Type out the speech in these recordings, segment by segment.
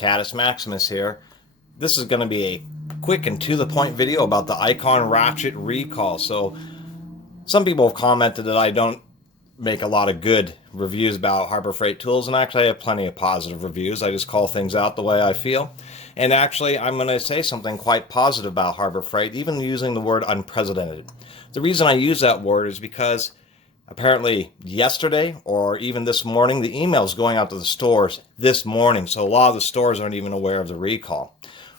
Catus Maximus here. This is going to be a quick and to-the-point video about the Icon Ratchet recall. So, some people have commented that I don't make a lot of good reviews about Harbor Freight tools, and actually I have plenty of positive reviews. I just call things out the way I feel. And actually, I'm going to say something quite positive about Harbor Freight, even using the word unprecedented. The reason I use that word is because apparently yesterday or even this morning, the email's going out to the stores this morning, so a lot of the stores aren't even aware of the recall.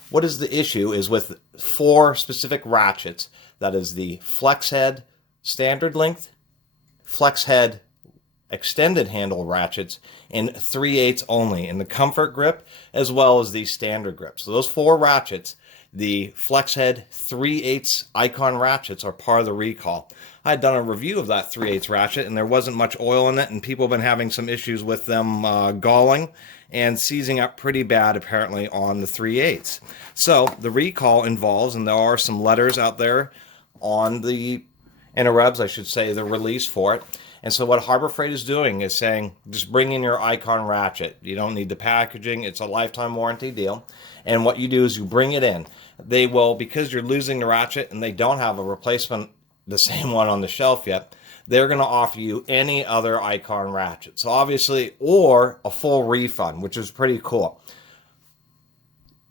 What is the issue is with 4 specific ratchets. That is the flex head standard length, flex head extended handle ratchets, and 3/8 only in the comfort grip as well as the standard grip. So those 4 ratchets, the flex head 3/8 Icon ratchets, are part of the recall. I had done a review of that 3/8 ratchet and there wasn't much oil in it, and people have been having some issues with them galling and seizing up pretty bad apparently on the 3/8. So the recall involves, and there are some letters out there on the interwebs, I should say, the release for it. And so what Harbor Freight is doing is saying, just bring in your Icon ratchet. You don't need the packaging. It's a lifetime warranty deal. And what you do is you bring it in. They will, because you're losing the ratchet and they don't have a replacement, the same one on the shelf yet, they're going to offer you any other Icon ratchet. So obviously, or a full refund, which is pretty cool.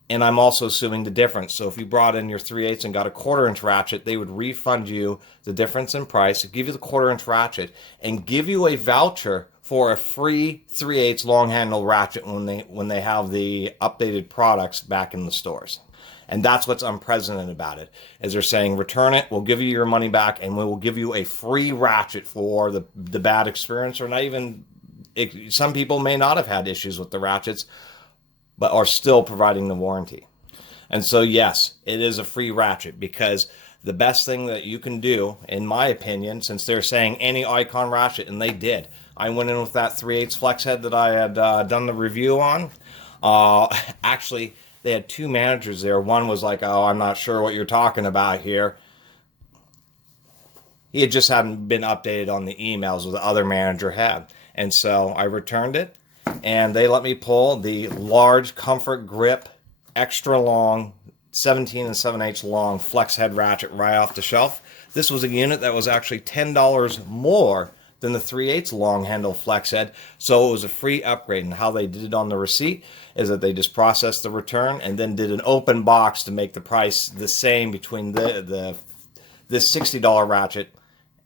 And I'm also assuming the difference. So if you brought in your 3/8 and got a 1/4-inch ratchet, they would refund you the difference in price, give you the 1/4-inch ratchet, and give you a voucher for a free 3/8 long handle ratchet when they have the updated products back in the stores. And that's what's unprecedented about it, is they're saying, return it, we'll give you your money back, and we will give you a free ratchet for the bad experience, or not even, some people may not have had issues with the ratchets, but are still providing the warranty. And so yes, it is a free ratchet, because the best thing that you can do, in my opinion, since they're saying any Icon ratchet, and they did. I went in with that 3/8 flex head that I had done the review on. Actually, they had 2 managers there. One was like, oh, I'm not sure what you're talking about here. He had just hadn't been updated on the emails that the other manager had. And so I returned it, and they let me pull the large comfort grip, extra long, 17 and 7/8 long flex head ratchet right off the shelf. This was a unit that was actually $10 more than the 3/8 long handle flex head, so it was a free upgrade. And how they did it on the receipt is that they just processed the return and then did an open box to make the price the same between this $60 ratchet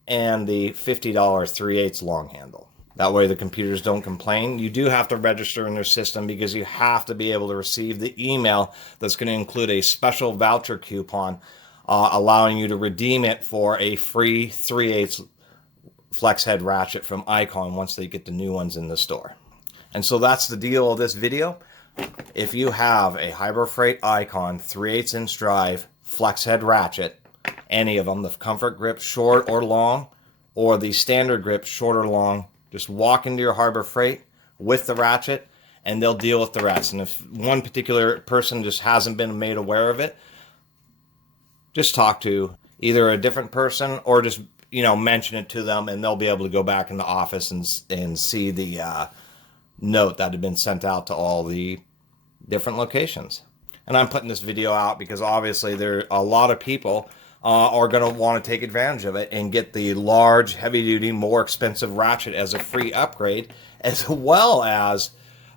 and the $50 3/8 long handle. That way the computers don't complain. You do have to register in their system, because you have to be able to receive the email that's going to include a special voucher coupon allowing you to redeem it for a free 3/8 flex head ratchet from Icon once they get the new ones in the store. And so that's the deal of this video. If you have a Harbor Freight Icon 3/8 inch drive flex head ratchet, any of them, the comfort grip short or long, or the standard grip short or long, just walk into your Harbor Freight with the ratchet and they'll deal with the rest. And if one particular person just hasn't been made aware of it, just talk to either a different person or just, mention it to them, and they'll be able to go back in the office and see the note that had been sent out to all the different locations. And I'm putting this video out because obviously there a lot of people are going to want to take advantage of it and get the large, heavy-duty, more expensive ratchet as a free upgrade, as well as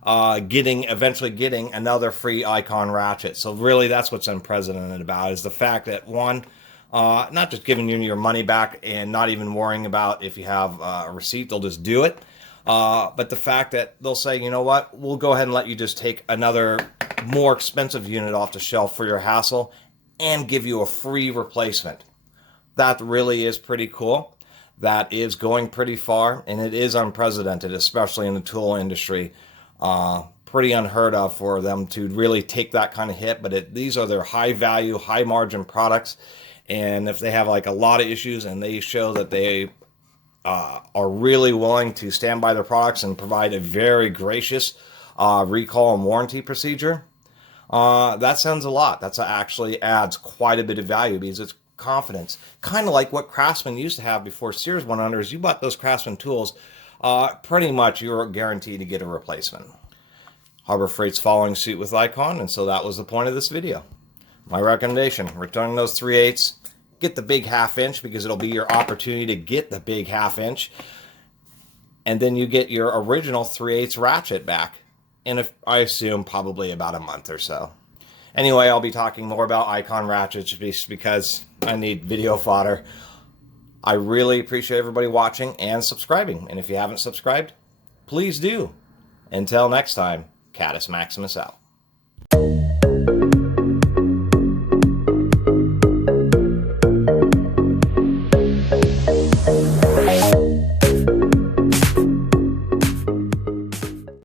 eventually getting another free Icon ratchet. So really, that's what's unprecedented about it, is the fact that, one, not just giving you your money back and not even worrying about if you have a receipt, they'll just do it. But the fact that they'll say, you know what, we'll go ahead and let you just take another more expensive unit off the shelf for your hassle and give you a free replacement. That really is pretty cool. That is going pretty far, and it is unprecedented, especially in the tool industry. Pretty unheard of for them to really take that kind of hit, but these are their high value, high margin products. And if they have like a lot of issues and they show that they are really willing to stand by their products and provide a very gracious recall and warranty procedure, that sounds a lot. That actually adds quite a bit of value, because it's confidence. Kind of like what Craftsman used to have before Sears went under, is you bought those Craftsman tools, pretty much you're guaranteed to get a replacement. Harbor Freight's following suit with Icon, and so that was the point of this video. My recommendation, return those 3/8, get the big 1/2 inch because it'll be your opportunity to get the big 1/2 inch, and then you get your original 3/8 ratchet back in, I assume, probably about a month or so. Anyway, I'll be talking more about Icon ratchets just because I need video fodder. I really appreciate everybody watching and subscribing, and if you haven't subscribed, please do. Until next time, Catus Maximus out.